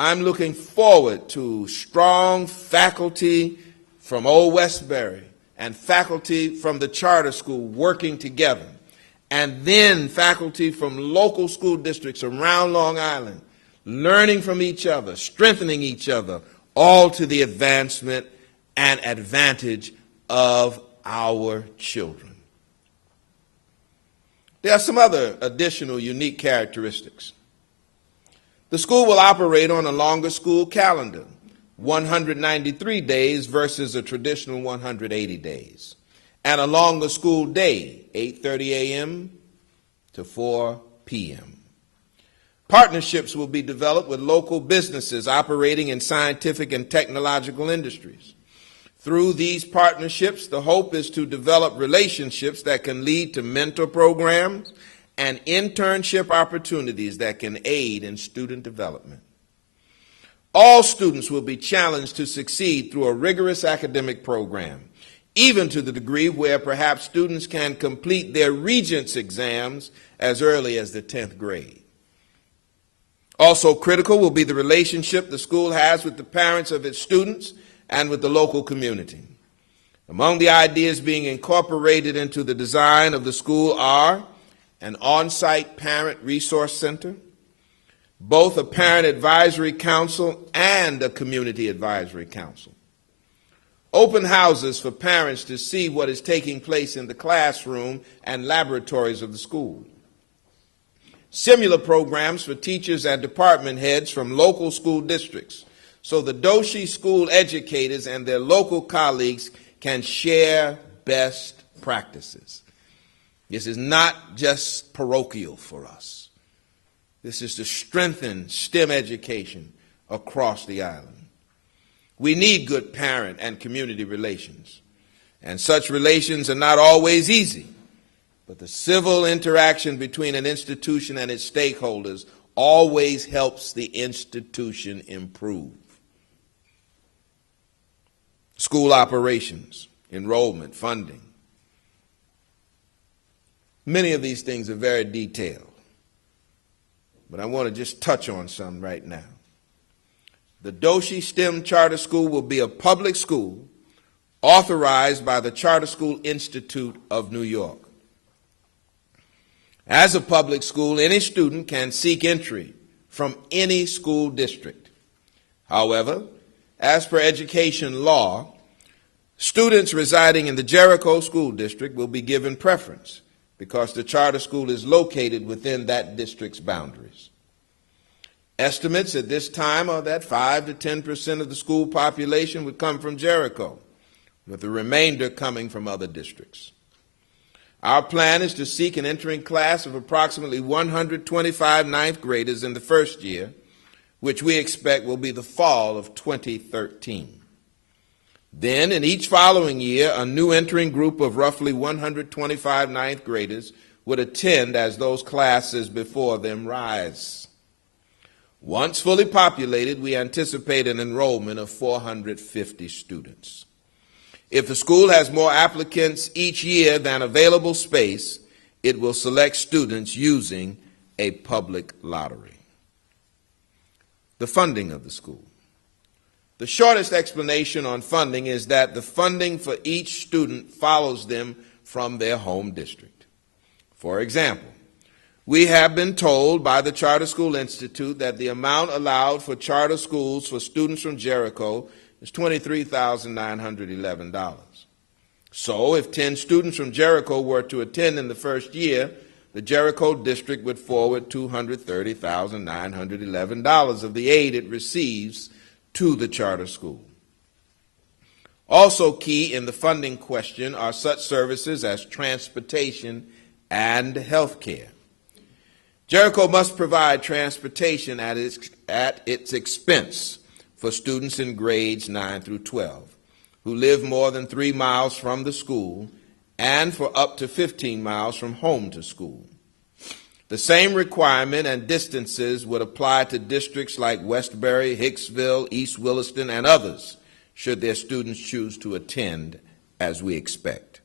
I'm looking forward to strong faculty from Old Westbury and faculty from the charter school working together, and then faculty from local school districts around Long Island, learning from each other, strengthening each other, all to the advancement and advantage of our children. There are some other additional unique characteristics. The school will operate on a longer school calendar, 193 days versus a traditional 180 days, and a longer school day, 8:30 a.m. to 4 p.m. Partnerships will be developed with local businesses operating in scientific and technological industries. Through these partnerships, the hope is to develop relationships that can lead to mentor programs and internship opportunities that can aid in student development. All students will be challenged to succeed through a rigorous academic program, even to the degree where perhaps students can complete their Regents exams as early as the 10th grade. Also critical will be the relationship the school has with the parents of its students and with the local community. Among the ideas being incorporated into the design of the school are an on-site parent resource center, both a parent advisory council and a community advisory council, open houses for parents to see what is taking place in the classroom and laboratories of the school, similar programs for teachers and department heads from local school districts, so the Doshi school educators and their local colleagues can share best practices. This is not just parochial for us. This is to strengthen STEM education across the island. We need good parent and community relations, and such relations are not always easy, but the civil interaction between an institution and its stakeholders always helps the institution improve. School operations, enrollment, funding. Many of these things are very detailed, but I want to just touch on some right now. The Doshi STEM Charter School will be a public school authorized by the Charter School Institute of New York. As a public school, any student can seek entry from any school district. However, as per education law, students residing in the Jericho School District will be given preference because the charter school is located within that district's boundaries. Estimates at this time are that 5 to 10% of the school population would come from Jericho, with the remainder coming from other districts. Our plan is to seek an entering class of approximately 125 ninth graders in the first year, which we expect will be the fall of 2013. Then, in each following year, a new entering group of roughly 125 ninth graders would attend as those classes before them rise. Once fully populated, we anticipate an enrollment of 450 students. If the school has more applicants each year than available space, it will select students using a public lottery. The funding of the school. The shortest explanation on funding is that the funding for each student follows them from their home district. For example, we have been told by the Charter School Institute that the amount allowed for charter schools for students from Jericho is $23,911. So if 10 students from Jericho were to attend in the first year, the Jericho district would forward $230,911 of the aid it receives to the charter school. Also key in the funding question are such services as transportation and health care. Jericho must provide transportation at its expense for students in grades 9 through 12 who live more than 3 miles from the school and for up to 15 miles from home to school. The same requirement and distances would apply to districts like Westbury, Hicksville, East Williston, and others, should their students choose to attend, as we expect.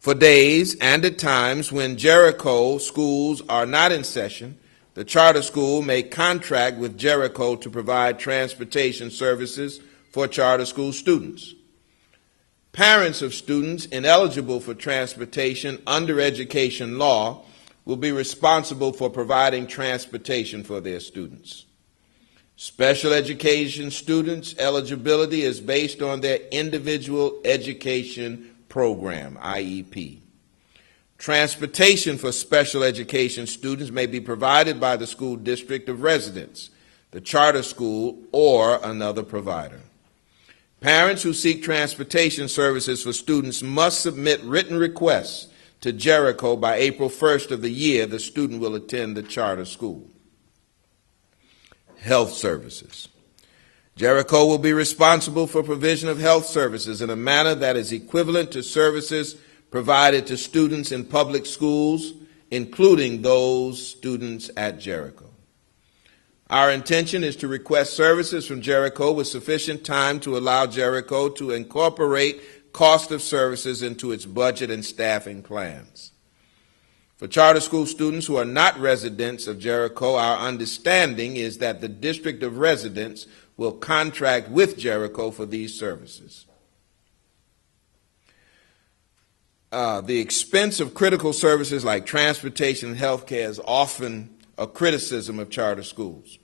For days and at times when Jericho schools are not in session, the charter school may contract with Jericho to provide transportation services for charter school students. Parents of students ineligible for transportation under education law will be responsible for providing transportation for their students. Special education students' eligibility is based on their individual education program, IEP. Transportation for special education students may be provided by the school district of residence, the charter school, or another provider. Parents who seek transportation services for students must submit written requests to Jericho by April 1st of the year the student will attend the charter school. Health services. Jericho will be responsible for provision of health services in a manner that is equivalent to services provided to students in public schools, including those students at Jericho. Our intention is to request services from Jericho with sufficient time to allow Jericho to incorporate cost of services into its budget and staffing plans. For charter school students who are not residents of Jericho, our understanding is that the District of Residence will contract with Jericho for these services. The expense of critical services like transportation and health care is often a criticism of charter schools.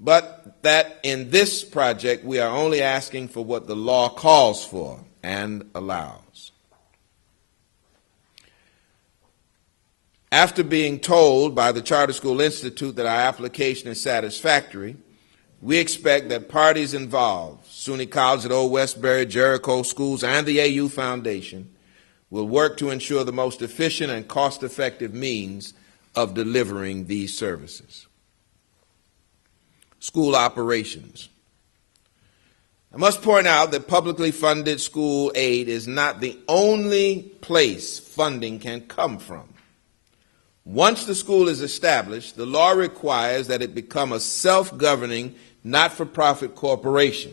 But that in this project, we are only asking for what the law calls for and allows. After being told by the Charter School Institute that our application is satisfactory, we expect that parties involved, SUNY College at Old Westbury, Jericho Schools, and the AU Foundation, will work to ensure the most efficient and cost-effective means of delivering these services. School operations. I must point out that publicly funded school aid is not the only place funding can come from. Once the school is established, the law requires that it become a self-governing, not-for-profit corporation,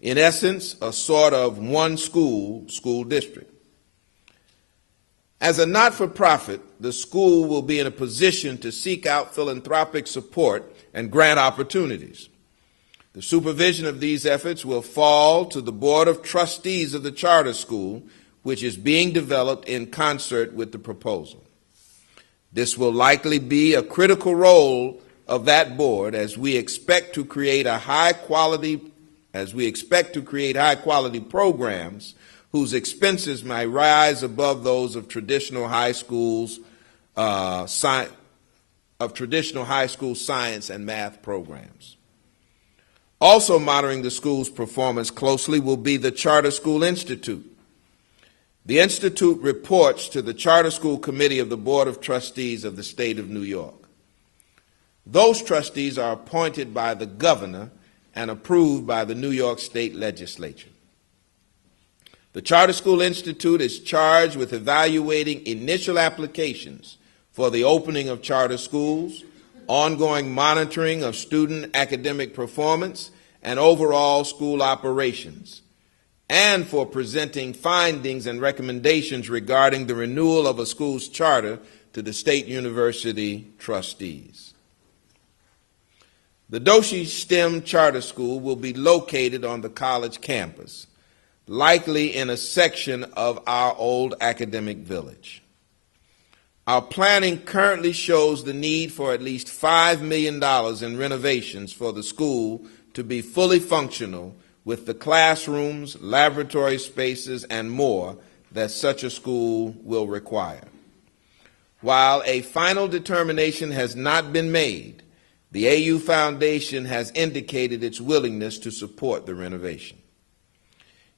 in essence, a sort of one school district. As a not-for-profit, the school will be in a position to seek out philanthropic support and grant opportunities. The supervision of these efforts will fall to the Board of Trustees of the charter school, which is being developed in concert with the proposal. This will likely be a critical role of that board as we expect to create high quality programs whose expenses may rise above those of traditional high schools, science and math programs. Also monitoring the school's performance closely will be the Charter School Institute. The Institute reports to the Charter School Committee of the Board of Trustees of the State of New York. Those trustees are appointed by the governor and approved by the New York State Legislature. The Charter School Institute is charged with evaluating initial applications for the opening of charter schools, ongoing monitoring of student academic performance, and overall school operations, and for presenting findings and recommendations regarding the renewal of a school's charter to the state university trustees. The Doshi STEM Charter School will be located on the college campus, likely in a section of our old academic village. Our planning currently shows the need for at least $5 million in renovations for the school to be fully functional with the classrooms, laboratory spaces, and more that such a school will require. While a final determination has not been made, the AU Foundation has indicated its willingness to support the renovation.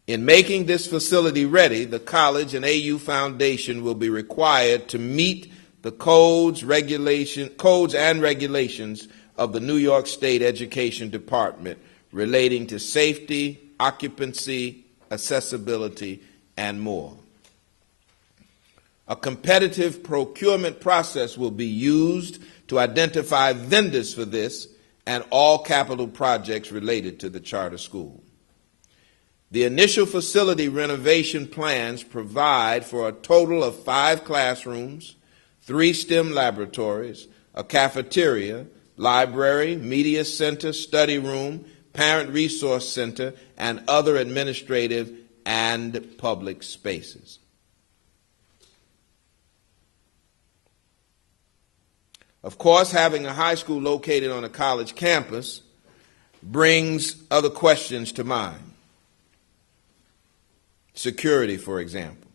In making this facility ready, the college and AU Foundation will be required to meet the codes and regulations of the New York State Education Department relating to safety, occupancy, accessibility, and more. A competitive procurement process will be used to identify vendors for this and all capital projects related to the charter school. The initial facility renovation plans provide for a total of 5 classrooms, 3 STEM laboratories, a cafeteria, library, media center, study room, parent resource center, and other administrative and public spaces. Of course, having a high school located on a college campus brings other questions to mind. Security, for example.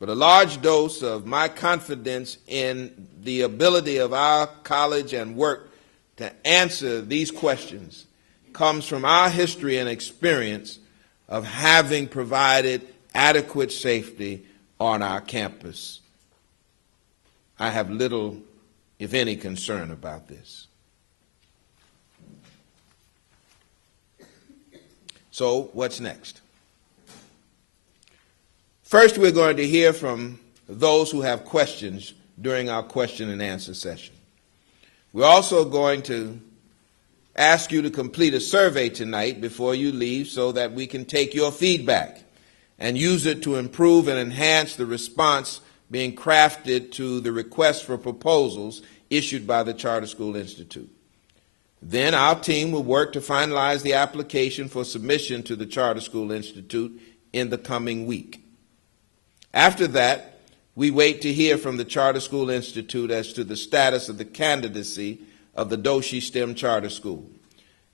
But a large dose of my confidence in the ability of our college and work to answer these questions comes from our history and experience of having provided adequate safety on our campus. I have little, if any, concern about this. So, what's next? First, we're going to hear from those who have questions during our question and answer session. We're also going to ask you to complete a survey tonight before you leave so that we can take your feedback and use it to improve and enhance the response being crafted to the request for proposals issued by the Charter School Institute. Then our team will work to finalize the application for submission to the Charter School Institute in the coming week. After that, we wait to hear from the Charter School Institute as to the status of the candidacy of the Doshi STEM Charter School.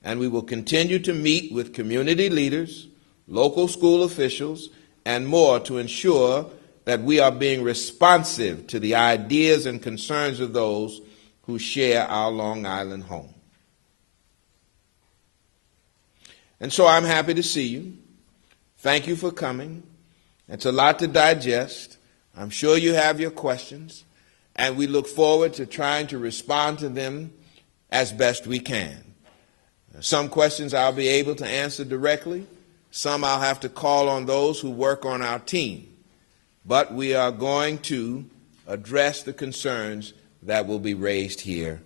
And we will continue to meet with community leaders, local school officials, and more to ensure that we are being responsive to the ideas and concerns of those who share our Long Island home. And so I'm happy to see you. Thank you for coming. It's a lot to digest. I'm sure you have your questions, and we look forward to trying to respond to them as best we can. Some questions I'll be able to answer directly. Some I'll have to call on those who work on our team. But we are going to address the concerns that will be raised here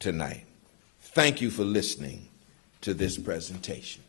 tonight. Thank you for listening to this presentation.